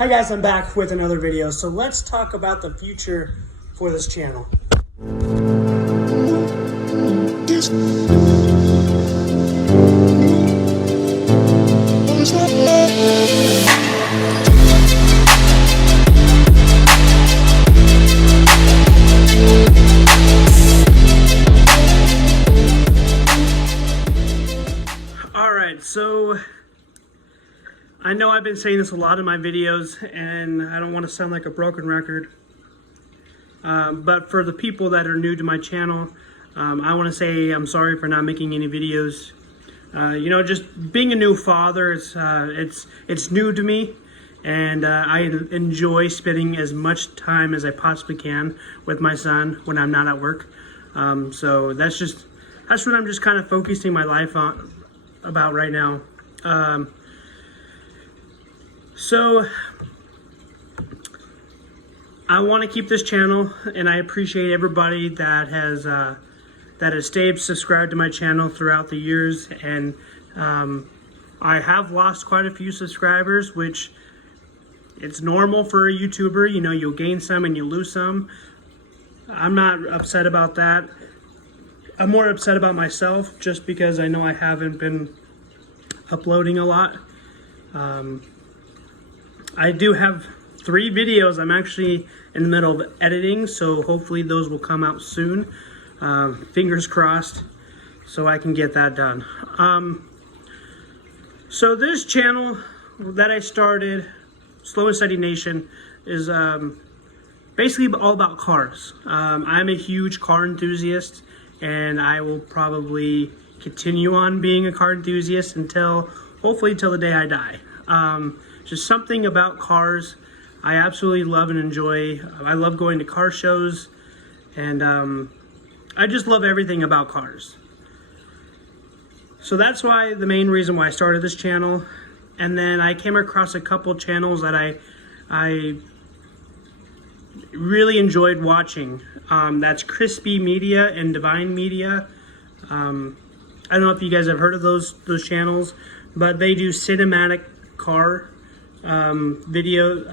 Hi guys, I'm back with another video. So let's talk about the future for this channel. Alright, so I know I've been saying this a lot in my videos, and I don't want to sound like a broken record. But for the people that are new to my channel, I want to say I'm sorry for not making any videos. Just being a new father, it's new to me, and I enjoy spending as much time as I possibly can with my son when I'm not at work. So that's what I'm just kind of focusing my life on about right now. So I want to keep this channel, and I appreciate everybody that has stayed subscribed to my channel throughout the years. And I have lost quite a few subscribers, which it's normal for a YouTuber. You know, you'll gain some and you lose some. I'm not upset about that. I'm more upset about myself, just because I know I haven't been uploading a lot. I do have 3 videos I'm actually in the middle of editing, so hopefully those will come out soon. Fingers crossed, so I can get that done. So this channel that I started, Slow&Steady Nation, is basically all about cars. I'm a huge car enthusiast, and I will probably continue on being a car enthusiast hopefully till the day I die. Just something about cars I absolutely love and enjoy. I love going to car shows, and I just love everything about cars. So that's the main reason why I started this channel. And then I came across a couple channels that I really enjoyed watching. That's Crispy Media and Divine Media. I don't know if you guys have heard of those channels, but they do cinematic car videos,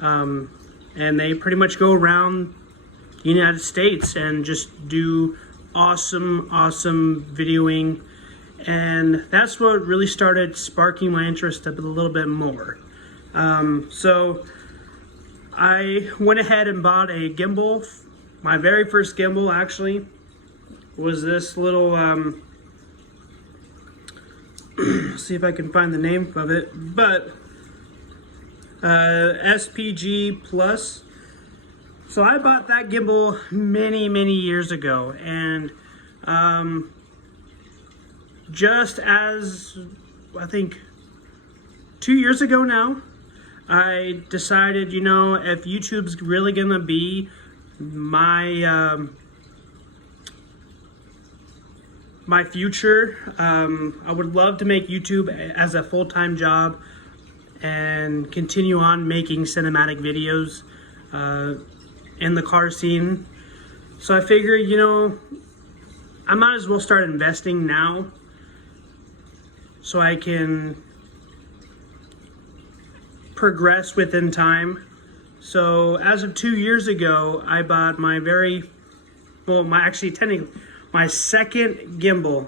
and they pretty much go around the United States and just do awesome videoing. And that's what really started sparking my interest a little bit more. So I went ahead and bought a gimbal. My very first gimbal actually was this little see if I can find the name of it, but SPG Plus. So I bought that gimbal many years ago, and just as I think 2 years ago now, I decided, if YouTube's really gonna be my future, I would love to make YouTube as a full-time job and continue on making cinematic videos in the car scene. So I figure, I might as well start investing now so I can progress within time. So as of 2 years ago, I bought my my second gimbal.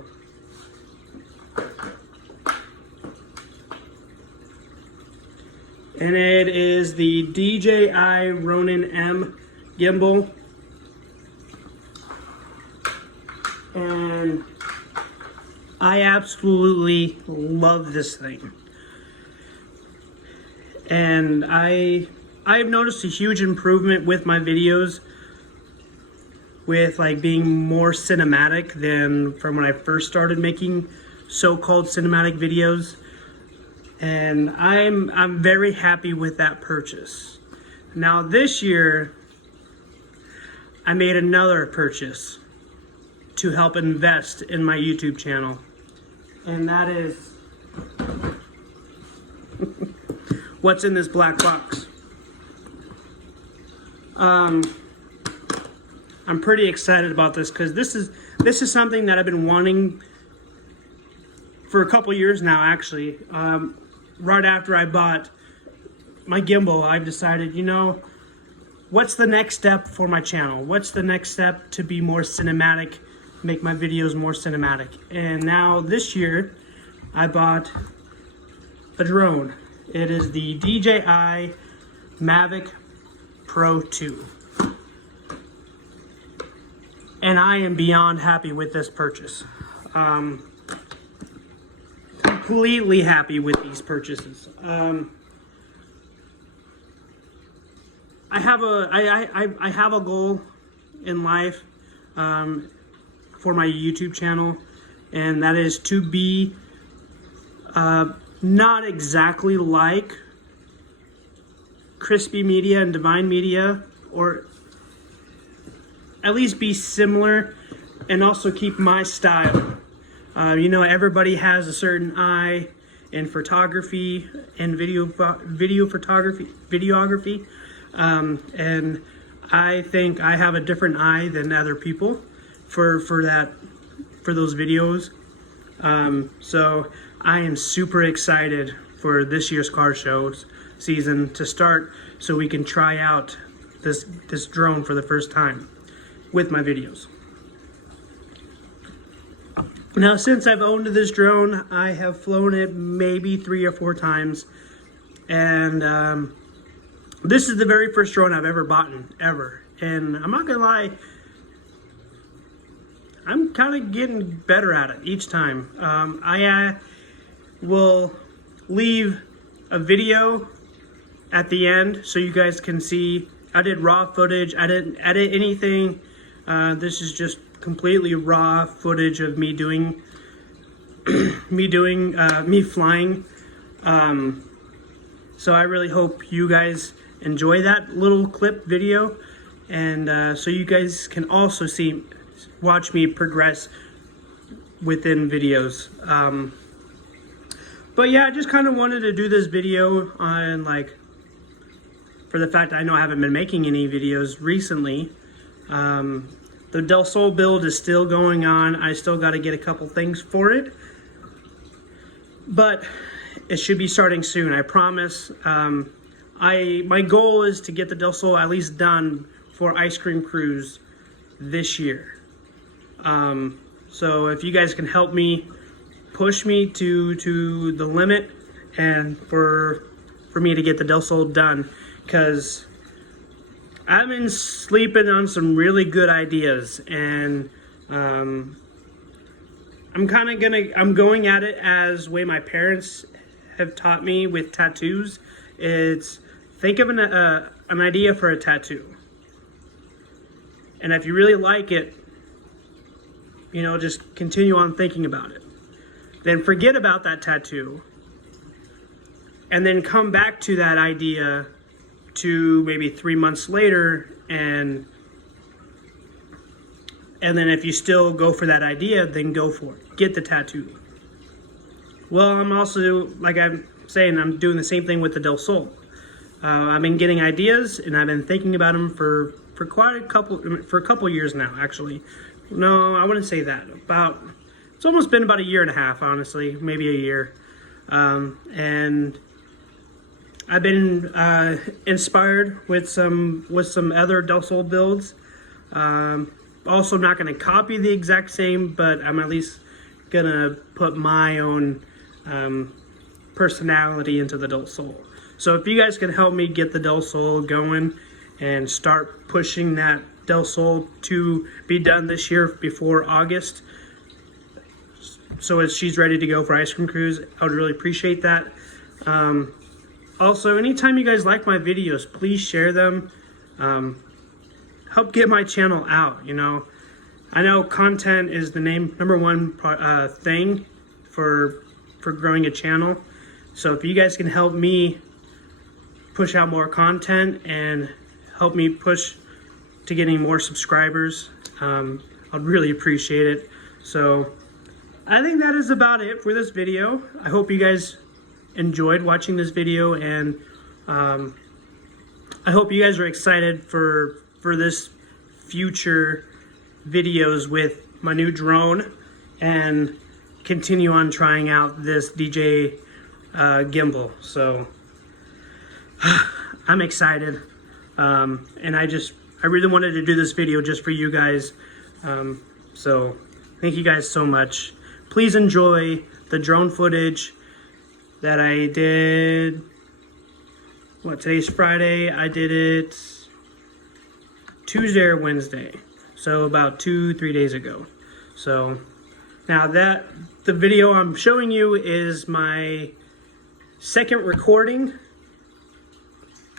And it is the DJI Ronin M gimbal. And I absolutely love this thing. And I've noticed a huge improvement with my videos, with being more cinematic than from when I first started making so-called cinematic videos. And I'm very happy with that purchase. Now this year, I made another purchase to help invest in my YouTube channel. And that is what's in this black box. I'm pretty excited about this because this is something that I've been wanting for a couple years now, actually. Right after I bought my gimbal, I've decided, you know, what's the next step for my channel? What's the next step to be more cinematic, make my videos more cinematic? And now this year, I bought a drone. It is the DJI Mavic Pro 2. And I am beyond happy with this purchase. Completely happy with these purchases. I have a goal in life for my YouTube channel, and that is to be not exactly like Crispy Media and Divine Media, or at least be similar and also keep my style. You know, everybody has a certain eye in photography and videography. And I think I have a different eye than other people for those videos. So I am super excited for this year's car show season to start, so we can try out this drone for the first time with my videos. Now, since I've owned this drone, I have flown it maybe 3 or 4 times, and this is the very first drone I've ever bought, ever. And I'm not gonna lie, I'm kind of getting better at it each time. I will leave a video at the end so you guys can see. I did raw footage. I didn't edit anything. This is just completely raw footage of me doing me flying. So I really hope you guys enjoy that little clip video, and so you guys can also watch me progress within videos. But yeah, I just kind of wanted to do this video on, like, for the fact I know I haven't been making any videos recently. The Del Sol build is still going on. I still got to get a couple things for it, but it should be starting soon, I promise. My goal is to get the Del Sol at least done for Ice Cream Cruise this year. So if you guys can help me, push me to the limit, and for me to get the Del Sol done, because I've been sleeping on some really good ideas, and I'm going at it as way my parents have taught me with tattoos. It's think of an idea for a tattoo, and if you really like it, you know, just continue on thinking about it. Then forget about that tattoo, and then come back to that idea to maybe 3 months later, and then if you still go for that idea, then go for it. Get the tattoo. Well, I'm also, like I'm saying, I'm doing the same thing with the Del Sol. I've been getting ideas, and I've been thinking about them for a couple years now, actually. No, I wouldn't say that. It's almost been about a year and a half, honestly, maybe a year. And I've been inspired with some other Del Sol builds. Also, I'm not going to copy the exact same, but I'm at least going to put my own personality into the Del Sol. So if you guys can help me get the Del Sol going and start pushing that Del Sol to be done this year before August, so as she's ready to go for Ice Cream Cruise, I would really appreciate that. Also, anytime you guys like my videos, please share them. Help get my channel out, you know. I know content is the number one thing for growing a channel. So if you guys can help me push out more content and help me push to getting more subscribers, I'd really appreciate it. So I think that is about it for this video. I hope you guys enjoyed watching this video, and I hope you guys are excited for this future videos with my new drone, and continue on trying out this DJ gimbal. So I'm excited, and I really wanted to do this video just for you guys. So thank you guys so much. Please enjoy the drone footage that I did. Today's Friday. I did it Tuesday or Wednesday, so about 2-3 days ago. So now that the video I'm showing you is my second recording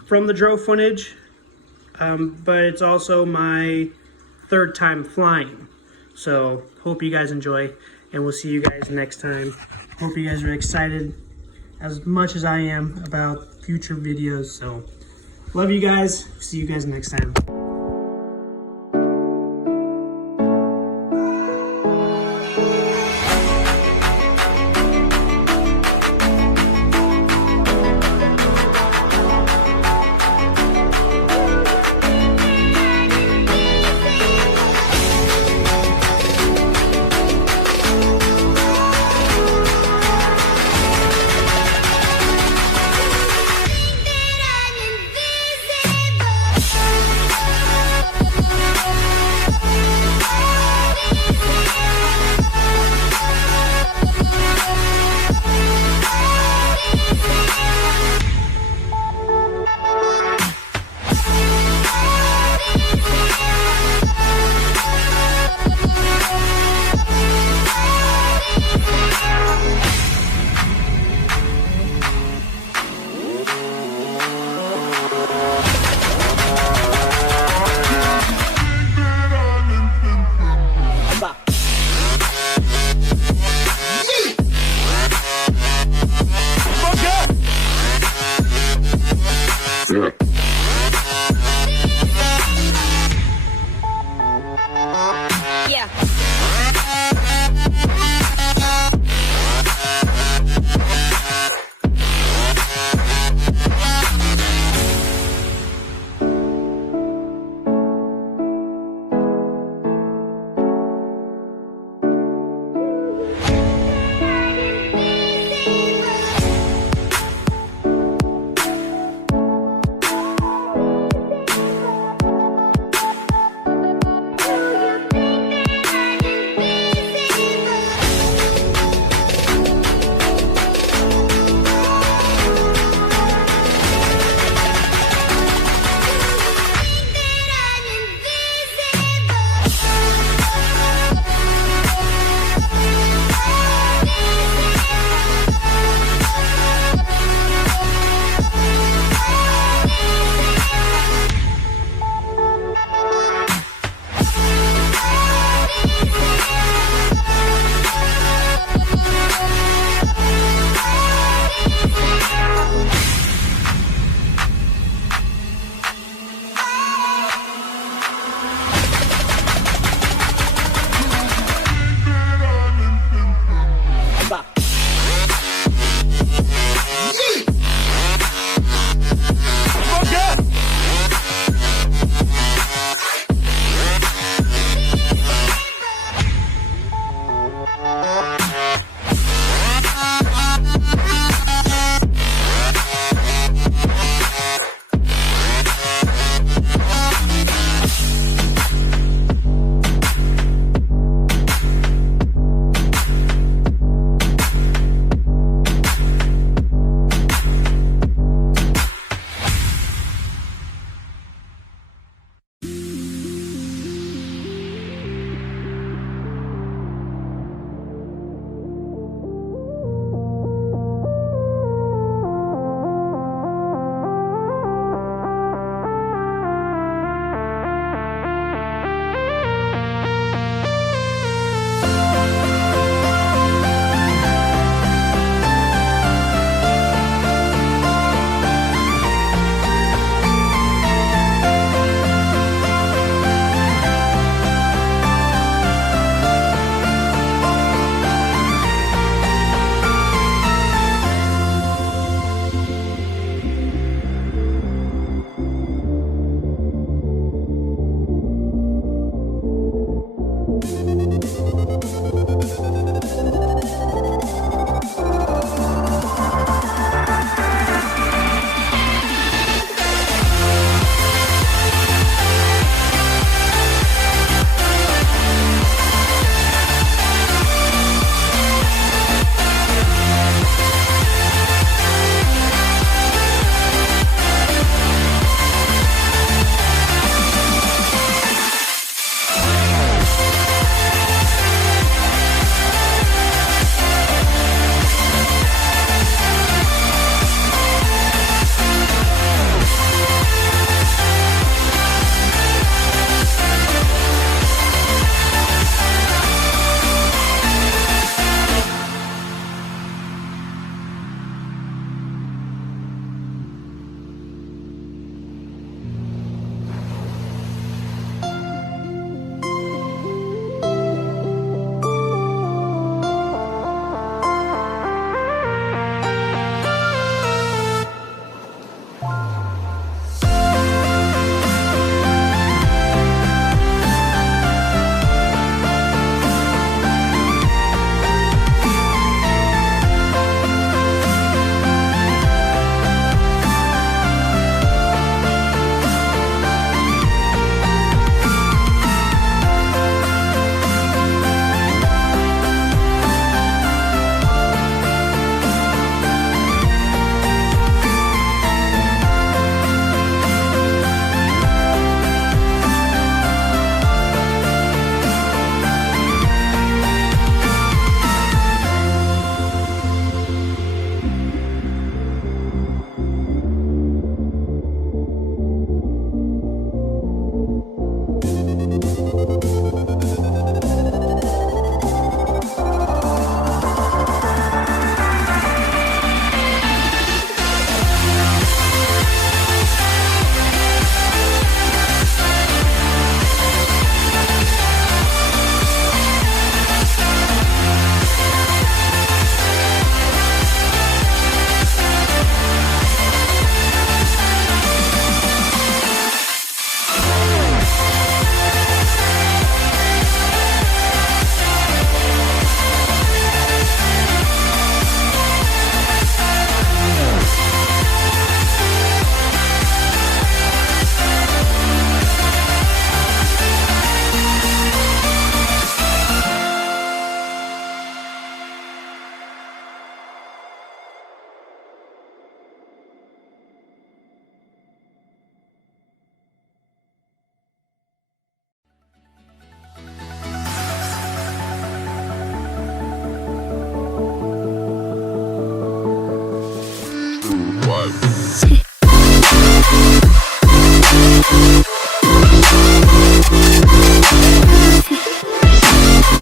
from the drone footage, but it's also my third time flying. So hope you guys enjoy, and we'll see you guys next time. Hope you guys are excited as much as I am about future videos. So love you guys. See you guys next time. Yeah.